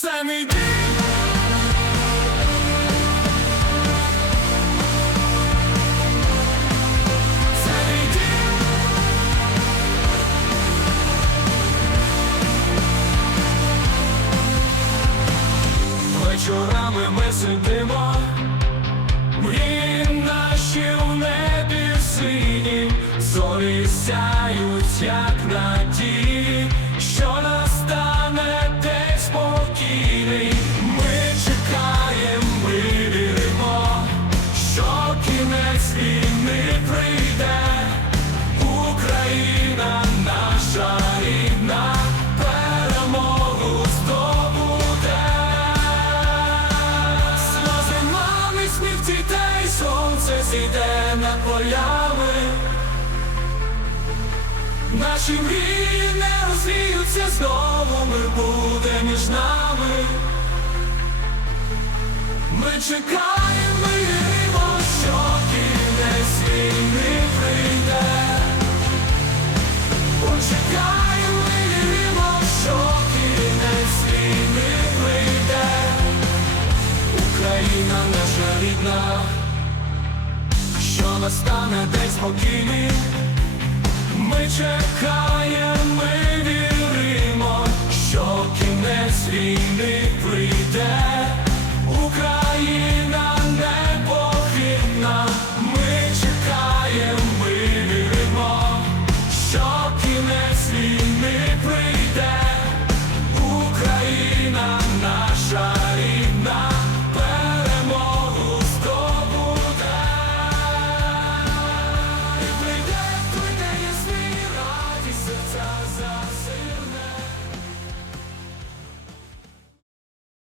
Це мій. Це. Вечорами ми сидимо, мрії наші у небі синім, зорі сяють, як надії, Ми чекаємо, ми віримо, що кінець війни прийде. Україна наша рідна, перемогу здобуде. Сльози мами, сміх дітей, сонце зійде над полями. Наші мрії не розвіються знову, мир буде між нами. Ми чекаємо, віримо, що кінець війни прийде. Почекаємо, ми віримо, що кінець війни прийде. Україна наша рідна, що настане день спокійний. Ми чекаємо,